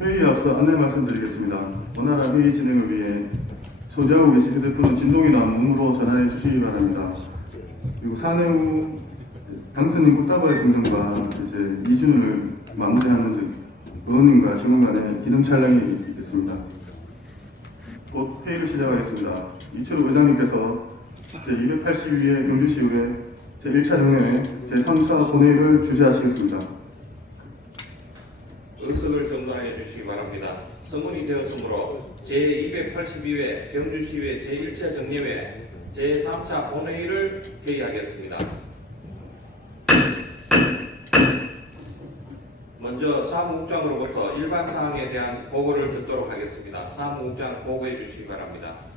회의에 앞서 안내 말씀드리겠습니다. 원활한 회의 진행을 위해 소지하고 계신 휴대폰은 진동이나 몸으로 전화해 주시기 바랍니다. 그리고 사내 후 당선인 꽃다발 증정과 이제 이준을 마무리하는 등 의원님과 직원 간의 기념 촬영이 있습니다. 곧 회의를 시작하겠습니다. 이철우 의장님께서 제282회 경주시 의회 제1차 정회 제3차 본회의를 주재하시겠습니다. 주시기 바랍니다. 성문이 되었으므로 제282회 경주시의회 제1차 정례회 제3차 본회의를 회의하겠습니다. 먼저 사무국장으로부터 일반 사항에 대한 보고를 듣도록 하겠습니다. 사무국장 보고해 주시기 바랍니다.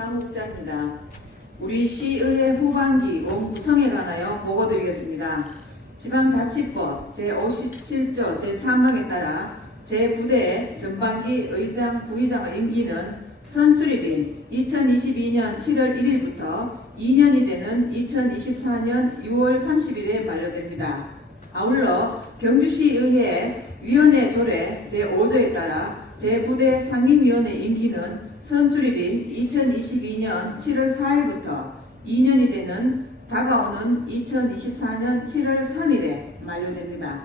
사무국장입니다. 우리 시의회 후반기 원 구성에 관하여 보고드리겠습니다. 지방자치법 제57조 제3항에 따라 제9대 전반기 의장, 부의장의 임기는 선출일인 2022년 7월 1일부터 2년이 되는 2024년 6월 30일에 만료됩니다. 아울러 경주시의회 위원회 조례 제5조에 따라 제9대 상임위원회 임기는 선출일인 2022년 7월 4일부터 2년이 되는 다가오는 2024년 7월 3일에 만료됩니다.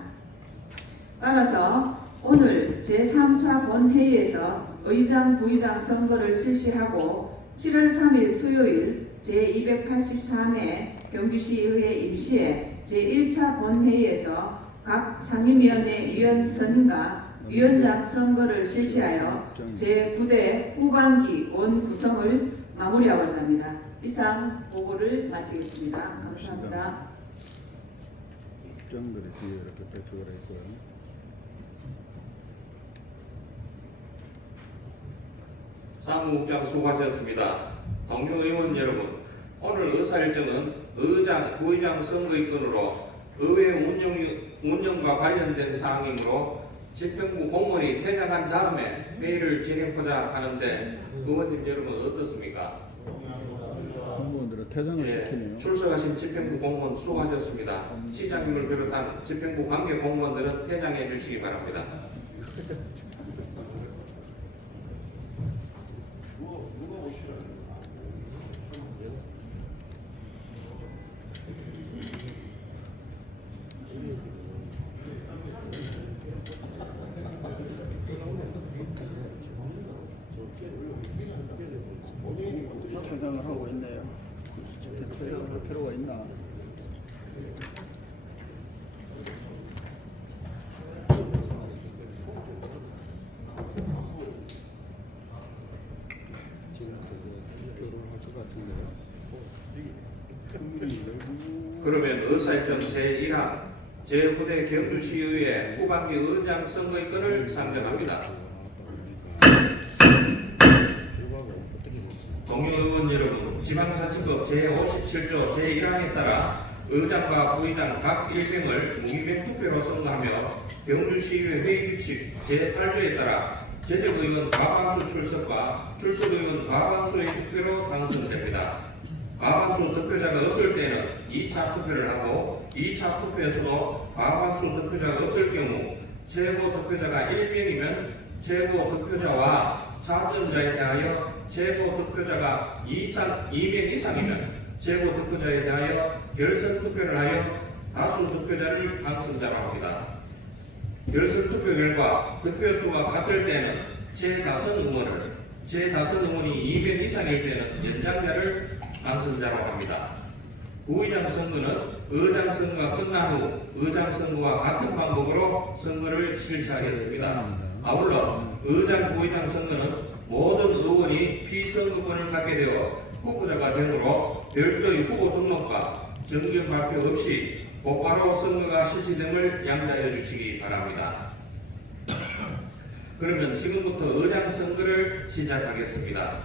따라서 오늘 제3차 본회의에서 의장, 부의장 선거를 실시하고 7월 3일 수요일 제283회 경주시의회 임시회 제1차 본회의에서 각 상임위원회 위원 선임과 위원장 선거를 실시하여 제9대 후반기 원 구성을 마무리하고자 합니다. 이상 보고를 마치겠습니다. 감사합니다. 국장들이 뒤에 이렇게 배석을 했고요. 사무국장 수고하셨습니다. 동료 의원 여러분, 오늘 의사 일정은 의장, 부의장 선거일건으로 의회 운영, 운영과 관련된 사항이므로 집행부 공무원이 퇴장한 다음에 회의를 진행하자 하는데 의원님 여러분 어떻습니까? 공무원들은 퇴장을 예, 시키네요. 출석하신 집행부 공무원 수고하셨습니다. 시장님을 비롯한 집행부 관계 공무원들은 퇴장해 주시기 바랍니다. 퇴장을 하고 있네요. 퇴장을 할 필요가 있나? 그러면 의사일정 제1항 제9대 경주시의회 후반기 의장 선거일건을 상정합니다. 동료 의원 여러분, 지방자치법 제57조 제1항에 따라 의장과 부의장 각 1명을 무기명 투표로 선거하며 경주시의회 회의 규칙 제8조에 따라 재적의원 과반수 출석과 출석의원 과반수의 투표로 당선됩니다. 과반수 득표자가 없을 때는 2차 투표를 하고 2차 투표에서도 과반수 득표자가 없을 경우 최고 득표자가 1명이면 최고 득표자와 차점자에 대하여 최고 득표자가 2차, 2명 이상이면 최고 득표자에 대하여 결선 투표를 하여 다수 득표자를 당선자로 합니다. 결선 투표 결과 득표수가 같을 때는 최다선 의원을, 최다선 의원이 2명 이상일 때는 연장자를 당선자로 합니다. 부의장 선거는 의장 선거가 끝난 후 의장 선거와 같은 방법으로 선거를 실시하겠습니다. 아울러 의장 부의장 선거는 모든 의원이 피선거권을 갖게 되어 후보자가 되므로 별도의 후보 등록과 정견 발표 없이 곧바로 선거가 실시됨을 양자해 주시기 바랍니다. 그러면 지금부터 의장 선거를 시작하겠습니다.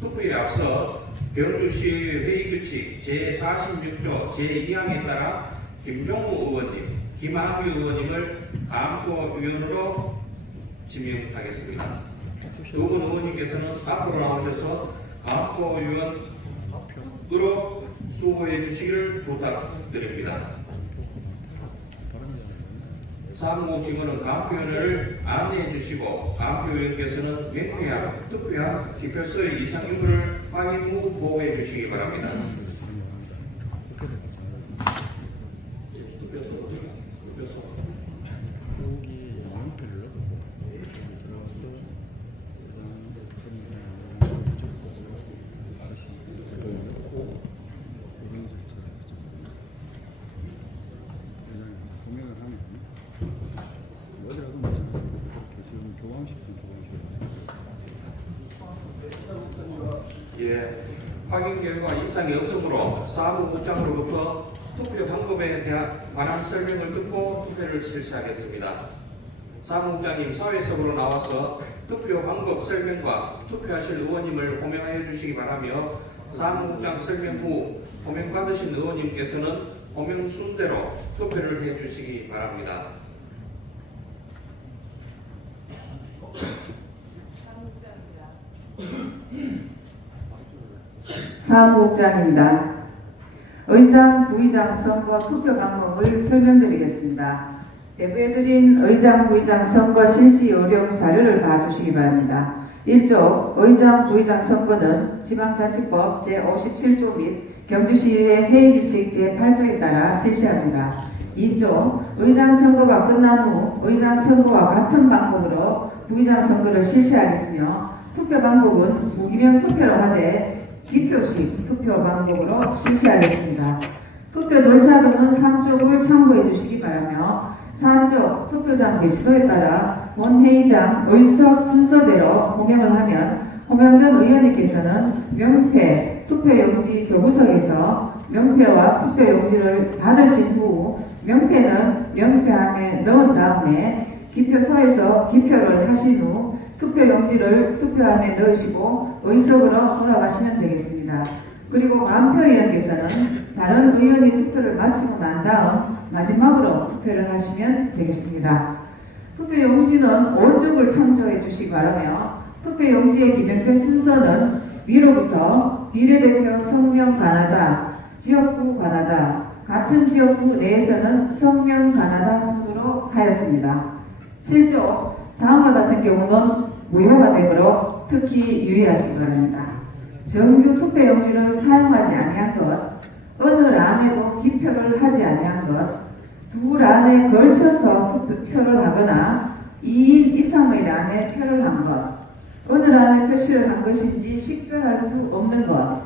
투표에 앞서 경주시의 회의규칙 제46조 제2항에 따라 김종무 의원님, 김학규 의원님을 감포위원으로 지명하겠습니다. 두분 의원님께서는 앞으로 나오셔서 강포 의원으로 수호해 주시기를 부탁드립니다. 사무국 직원은 강표현을 안내해 주시고 강표위원께서는 명쾌한 투표한 기표서의 이상 유무를 확인 후 보고해 주시기 바랍니다. 투표서, 투표서. 여기 양표를 넣고 여기 들어가서 다시 이걸 넣고 이런 절차를 회장이 공약을 하면 어디라도 마찬가지로 그렇게 지금 교황시키는 예, 확인 결과 이상이 없으므로 사무국장으로부터 투표 방법에 대한 관한 설명을 듣고 투표를 실시하겠습니다. 사무국장님 사회 속으로 나와서 투표 방법 설명과 투표하실 의원님을 호명하여 주시기 바라며 사무국장 설명 후 호명받으신 의원님께서는 호명 순대로 투표를 해 주시기 바랍니다. 사무국장입니다. 의장, 부의장 선거 투표 방법을 설명드리겠습니다. 배부해드린 의장, 부의장 선거 실시 요령 자료를 봐주시기 바랍니다. 1조 의장, 부의장 선거는 지방자치법 제57조 및 경주시의 회의규칙 제8조에 따라 실시합니다. 2조 의장 선거가 끝난 후 의장 선거와 같은 방법으로 부의장 선거를 실시하겠으며 투표 방법은 무기명 투표를 하되 기표식 투표 방법으로 실시하겠습니다. 투표 절차도는 3쪽을 참고해 주시기 바라며 4쪽 투표장 배치도에 따라 본 회의장 의석 순서대로 호명을 하면 호명된 의원님께서는 명패 투표용지 교부석에서 명패와 투표용지를 받으신 후 명패는 명패함에 넣은 다음에 기표소에서 기표를 하신 후 투표 용지를 투표함에 넣으시고 의석으로 돌아가시면 되겠습니다. 그리고 관표위원께서는 다른 의원이 투표를 마치고 난 다음 마지막으로 투표를 하시면 되겠습니다. 투표 용지는 5쪽을 참조해 주시기 바라며 투표 용지에 기명된 순서는 위로부터 비례대표 성명 가나다, 지역구 가나다, 같은 지역구 내에서는 성명 가나다 순으로 하였습니다. 실조 다음과 같은 경우는 무효가 되므로 특히 유의하시기 바랍니다. 정규 투표 용지를 사용하지 아니한 것, 어느 란에도 기표를 하지 아니한 것, 두 란에 걸쳐서 투표를 하거나 2인 이상의 란에 표를 한 것, 어느 란에 표시를 한 것인지 식별할 수 없는 것,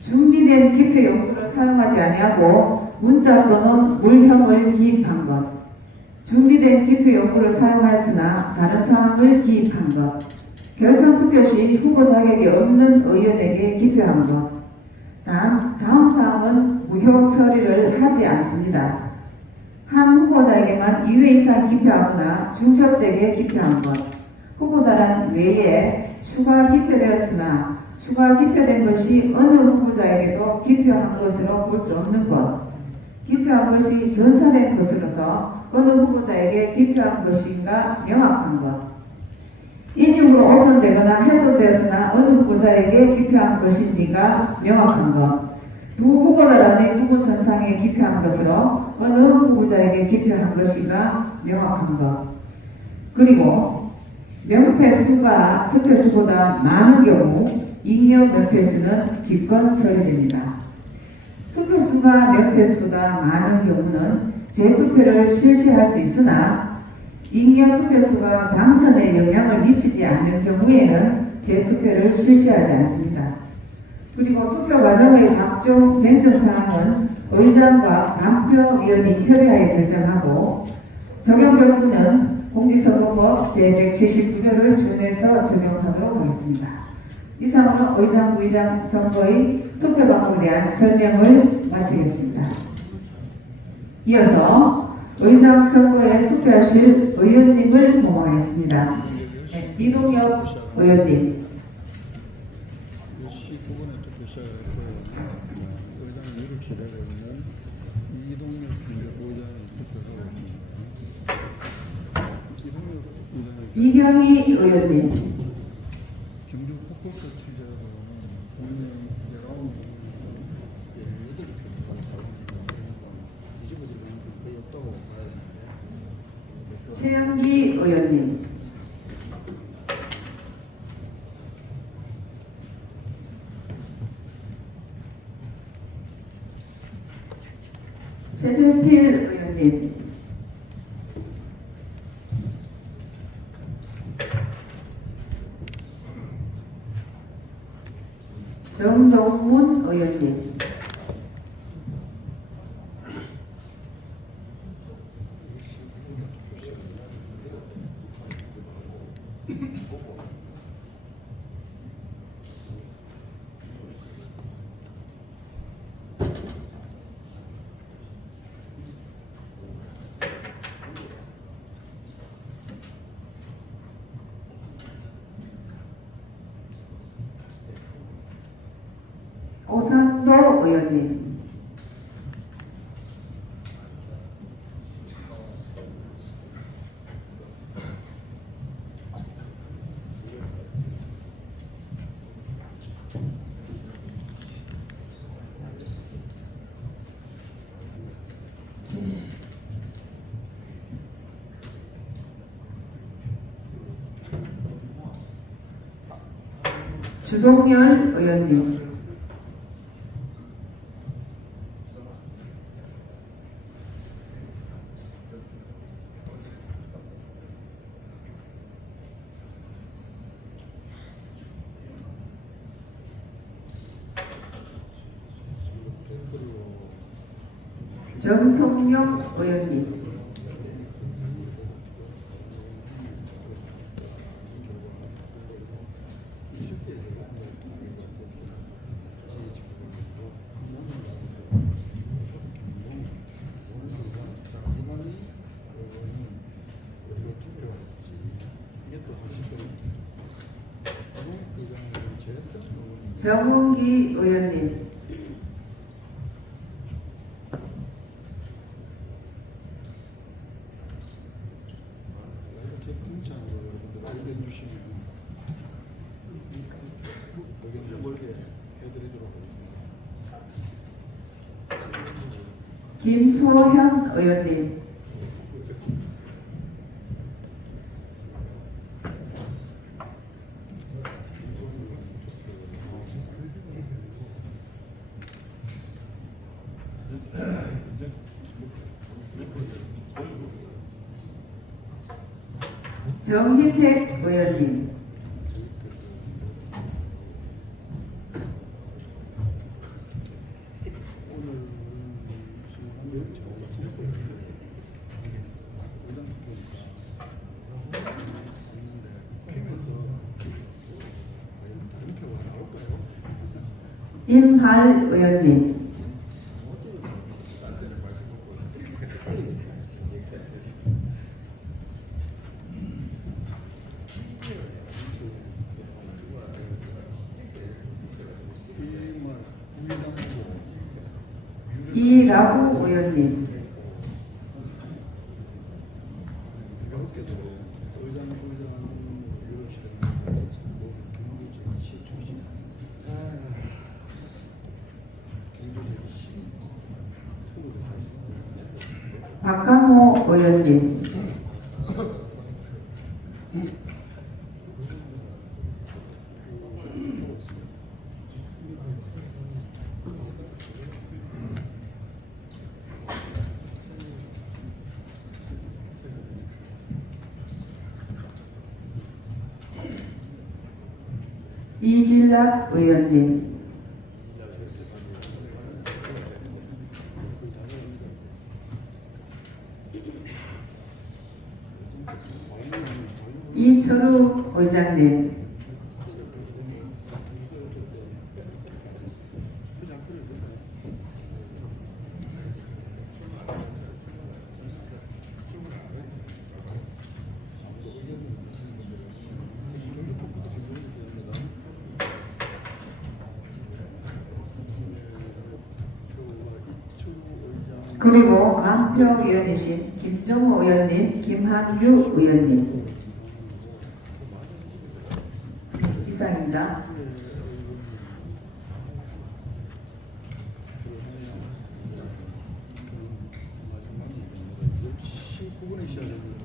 준비된 기표 용구를 사용하지 아니하고 문자 또는 물형을 기입한 것, 준비된 기표 용구를 사용하였으나 다른 사항을 기입한 것, 결선 투표 시 후보 자격이 없는 의원에게 기표한 것. 단, 다음 사항은 무효 처리를 하지 않습니다. 한 후보자에게만 2회 이상 기표하거나 중첩되게 기표한 것. 후보자란 외에 추가 기표되었으나 추가 기표된 것이 어느 후보자에게도 기표한 것으로 볼 수 없는 것. 기표한 것이 전사된 것으로서 어느 후보자에게 기표한 것인가 명확한 것. 인용으로 오선되거나 해소되었으나 어느 후보자에게 기표한 것인지가 명확한 것. 두 후보자란의 후보선상에 기표한 것으로 어느 후보자에게 기표한 것인가 명확한 것. 그리고 명패 수가 투표 수보다 많은 경우 익명 명패 수는 기권 처리됩니다. 수가 명패 수보다 많은 경우는 재투표를 실시할 수 있으나 익명 투표수가 당선에 영향을 미치지 않는 경우에는 재투표를 실시하지 않습니다. 그리고 투표 과정의 각종 쟁점 사항은 의장과 간표위원이 협의하에 결정하고 적용 경우는 공직선거법 제179조를 준해서 적용하도록 하겠습니다. 이상으로 의장, 부의장 선거의 투표 방법에 대한 설명을 마치겠습니다. 이어서 의장 선거에 투표하실 의원님을 호명하겠습니다. 네, 이동엽 의원님. 19번에 투표 시작했고요. 의장은 최영기 의원님. 최준필 의원님. 정정문 의원님. 오상도 의원님. 주동열 의원님. 정성영 의원님. 정훈기 의원님. 김소현 의원님. 정희택 의원님. 임할 의원님. 이라구 의원님. 박강호 의원님. 이진락 의원님. 이철우 의장님. 그리고 간표위원이신 김종우 의원님, 김한규 의원님. 19분에 시작했는데